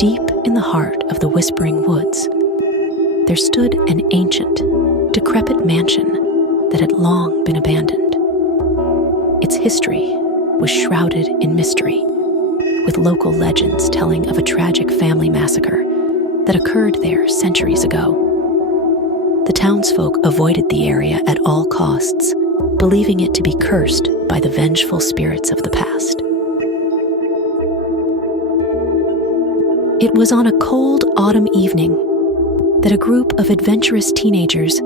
Deep in the heart of the Whispering Woods, there stood an ancient, decrepit mansion that had long been abandoned. Its history was shrouded in mystery, with local legends telling of a tragic family massacre that occurred there centuries ago. The townsfolk avoided the area at all costs, believing it to be cursed by the vengeful spirits of the past. It was on a cold autumn evening that a group of adventurous teenagers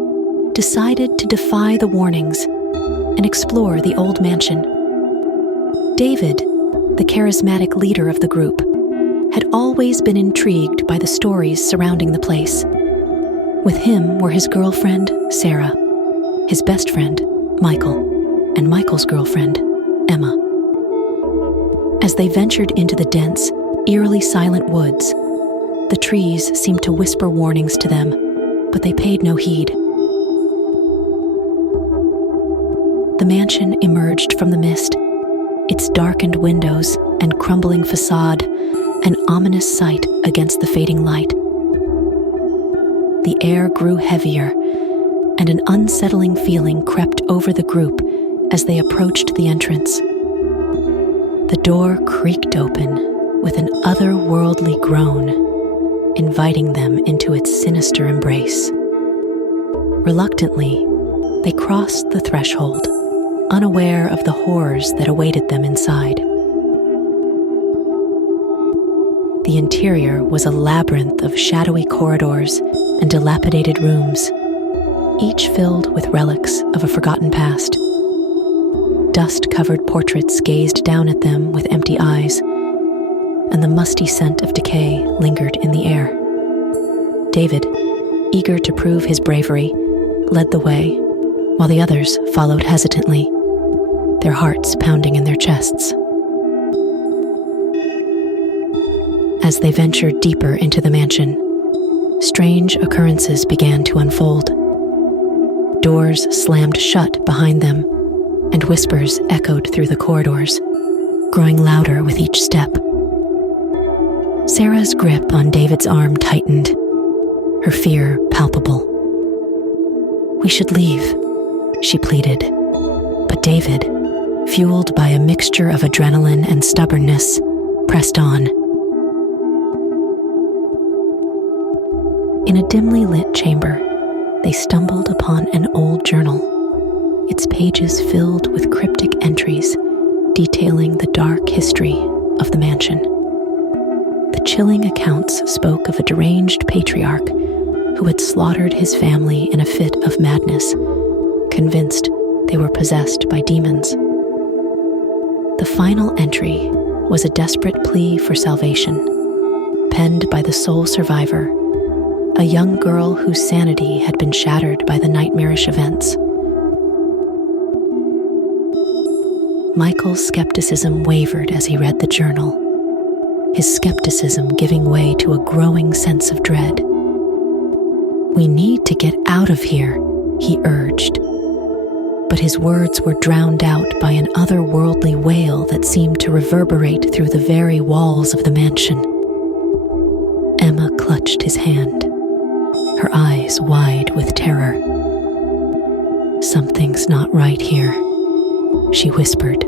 decided to defy the warnings and explore the old mansion. David, the charismatic leader of the group, had always been intrigued by the stories surrounding the place. With him were his girlfriend, Sarah, his best friend, Michael, and Michael's girlfriend, Emma. As they ventured into the dense, eerily silent woods, the trees seemed to whisper warnings to them, but they paid no heed. The mansion emerged from the mist, its darkened windows and crumbling facade an ominous sight against the fading light. The air grew heavier, and an unsettling feeling crept over the group as they approached the entrance. The door creaked open with an otherworldly groan, inviting them into its sinister embrace. Reluctantly, they crossed the threshold, unaware of the horrors that awaited them inside. The interior was a labyrinth of shadowy corridors and dilapidated rooms, each filled with relics of a forgotten past. Dust-covered portraits gazed down at them with empty eyes, and the musty scent of decay lingered in the air. David, eager to prove his bravery, led the way, while the others followed hesitantly, their hearts pounding in their chests. As they ventured deeper into the mansion, strange occurrences began to unfold. Doors slammed shut behind them, and whispers echoed through the corridors, growing louder with each step. Sarah's grip on David's arm tightened, her fear palpable. "We should leave," she pleaded, but David, fueled by a mixture of adrenaline and stubbornness, pressed on. In a dimly lit chamber, they stumbled upon an old journal, its pages filled with cryptic entries detailing the dark history of the mansion. The chilling accounts spoke of a deranged patriarch who had slaughtered his family in a fit of madness, convinced they were possessed by demons. The final entry was a desperate plea for salvation, penned by the sole survivor, a young girl whose sanity had been shattered by the nightmarish events. Michael's skepticism wavered as he read the journal, his skepticism giving way to a growing sense of dread. "We need to get out of here," he urged. But his words were drowned out by an otherworldly wail that seemed to reverberate through the very walls of the mansion. Emma clutched his hand, her eyes wide with terror. "Something's not right here," she whispered.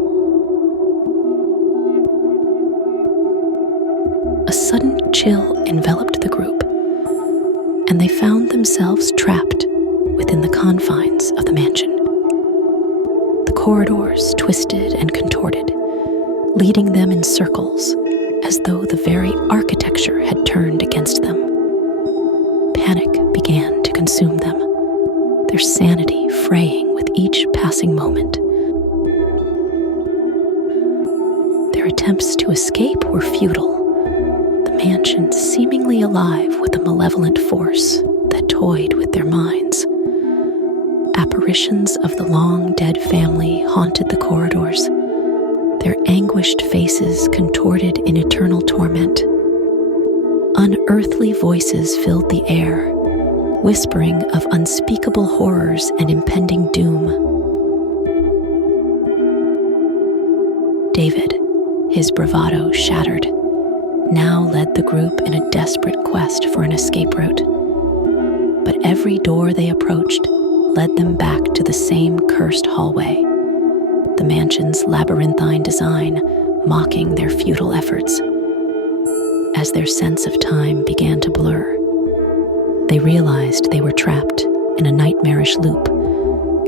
A sudden chill enveloped the group, and they found themselves trapped within the confines of the mansion. The corridors twisted and contorted, leading them in circles as though the very architecture had turned against them. Panic began to consume them, their sanity fraying with each passing moment. Their attempts to escape were futile, the mansion seemingly alive with a malevolent force that toyed with their minds. Apparitions of the long-dead family haunted the corridors, their anguished faces contorted in eternal torment. Unearthly voices filled the air, whispering of unspeakable horrors and impending doom. David, his bravado shattered, now led the group in a desperate quest for an escape route. But every door they approached led them back to the same cursed hallway, the mansion's labyrinthine design mocking their futile efforts. As their sense of time began to blur, they realized they were trapped in a nightmarish loop,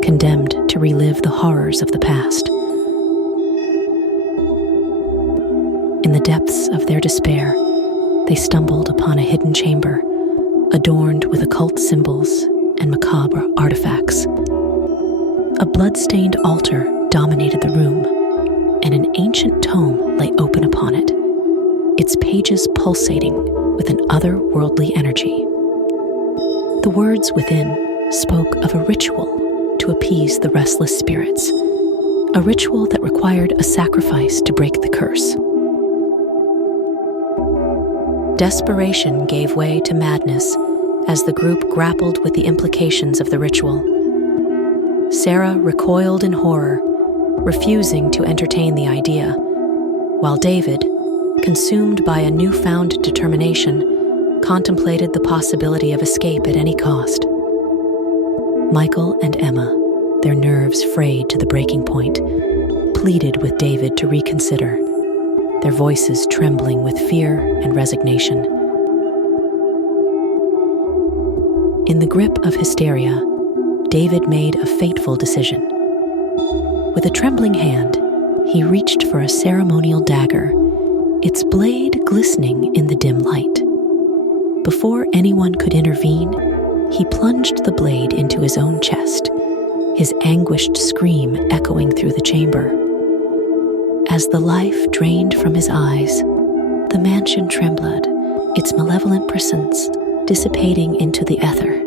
condemned to relive the horrors of the past. In the depths of their despair, they stumbled upon a hidden chamber, adorned with occult symbols and macabre artifacts. A blood-stained altar dominated the room, and an ancient tome lay open upon it, its pages pulsating with an otherworldly energy. The words within spoke of a ritual to appease the restless spirits, a ritual that required a sacrifice to break the curse. Desperation gave way to madness as the group grappled with the implications of the ritual. Sarah recoiled in horror, refusing to entertain the idea, while David, consumed by a newfound determination, contemplated the possibility of escape at any cost. Michael and Emma, their nerves frayed to the breaking point, pleaded with David to reconsider, their voices trembling with fear and resignation. In the grip of hysteria, David made a fateful decision. With a trembling hand, he reached for a ceremonial dagger, its blade glistening in the dim light. Before anyone could intervene, he plunged the blade into his own chest, his anguished scream echoing through the chamber. As the life drained from his eyes, the mansion trembled, its malevolent presence dissipating into the ether.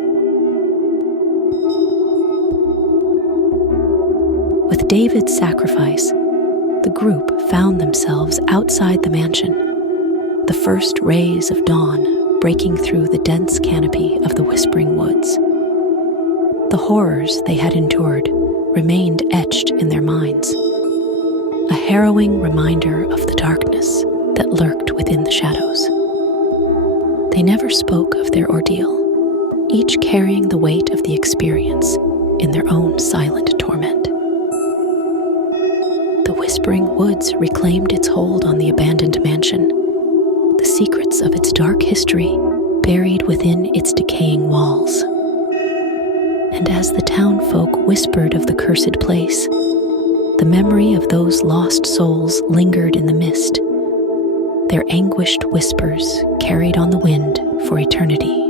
With David's sacrifice, the group found themselves outside the mansion, the first rays of dawn breaking through the dense canopy of the whispering woods. The horrors they had endured remained etched in their minds, a harrowing reminder of the darkness that lurked within the shadows. They never spoke of their ordeal, each carrying the weight of the experience in their own silent torment. The whispering woods reclaimed its hold on the abandoned mansion, the secrets of its dark history buried within its decaying walls. And as the townfolk whispered of the cursed place, the memory of those lost souls lingered in the mist, their anguished whispers carried on the wind for eternity.